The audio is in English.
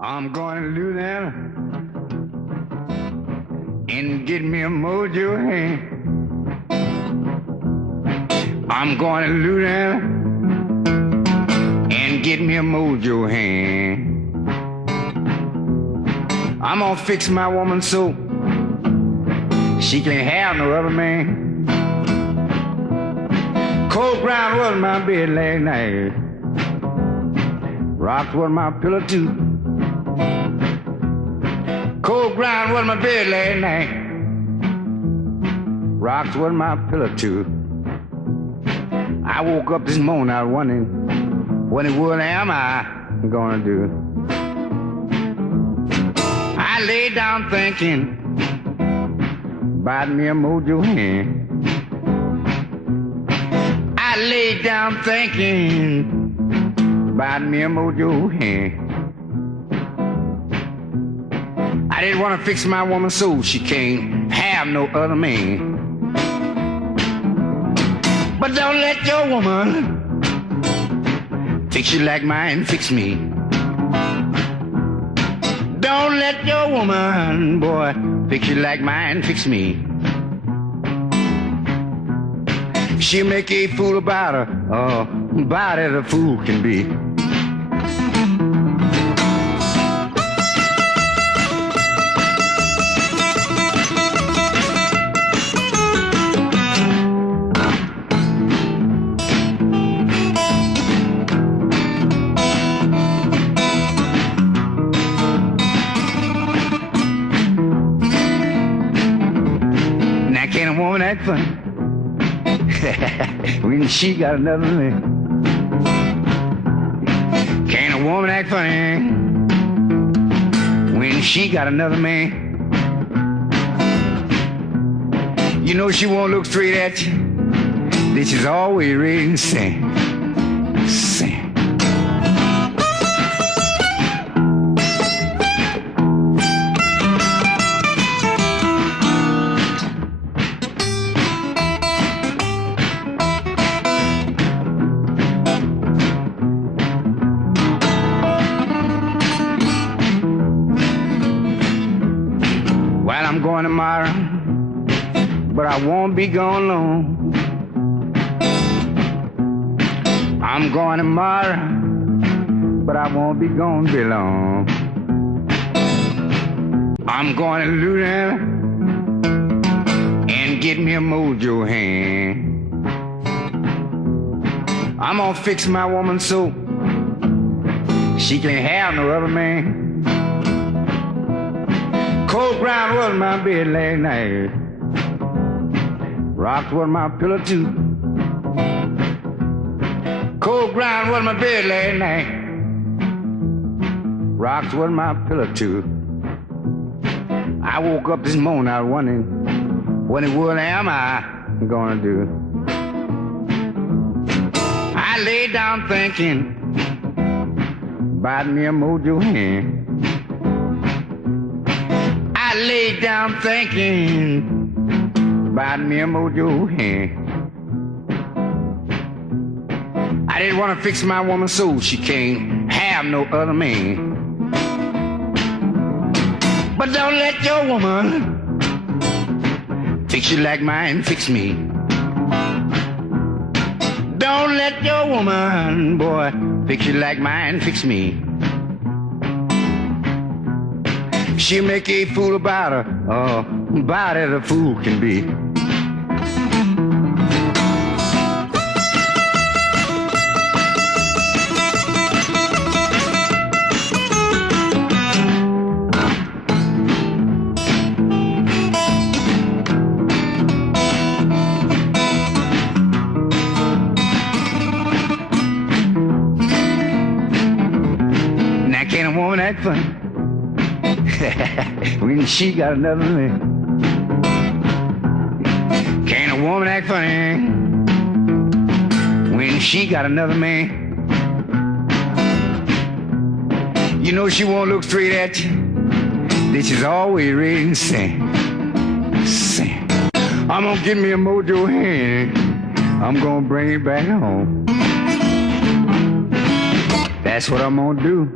I'm going to Louisiana and get me a mojo hand. I'm going to Louisiana and get me a mojo hand. I'm gonna fix my woman so she can't have no other man. Cold ground was my bed last night, rocks was my pillow too. Cold ground was my bed last night, rocks was my pillow too. I woke up this morning, I was wondering what in the world am I gonna do? I lay down thinking about me a mojo hand. I lay down thinking about me a mojo hand. I didn't want to fix my woman so she can't have no other man. But don't let your woman fix you like mine fix me. Don't let your woman, boy, fix you like mine fix me. She'll make a fool about her, about as a fool can be. Can a woman act funny when she got another man? Can a woman act funny when she got another man? You know she won't look straight at you. This is always ready to sing. Sing. Well, I'm going tomorrow, but I won't be gone long. I'm going tomorrow, but I won't be gone very long. I'm going to Louisiana and get me a mojo hand. I'm gonna fix my woman so she can't have no other man. Cold ground was my bed last night, rocks was my pillow too. Cold ground was my bed last night, rocks was my pillow too. I woke up this morning, I was wondering what in the world am I gonna do? I lay down thinking about me a mojo hand. I lay down thinking about me a mojo hand. I didn't want to fix my woman so she can't have no other man. But don't let your woman fix you like mine fix me. Don't let your woman, boy, fix you like mine fix me. She'll make a fool about her, about as a fool can be. Now can a woman act funny when she got another man? Can a woman act funny when she got another man? You know she won't look straight at you. This is always ready to sing. Sing. I'm gonna give me a mojo hand. I'm gonna bring it back home. That's what I'm gonna do.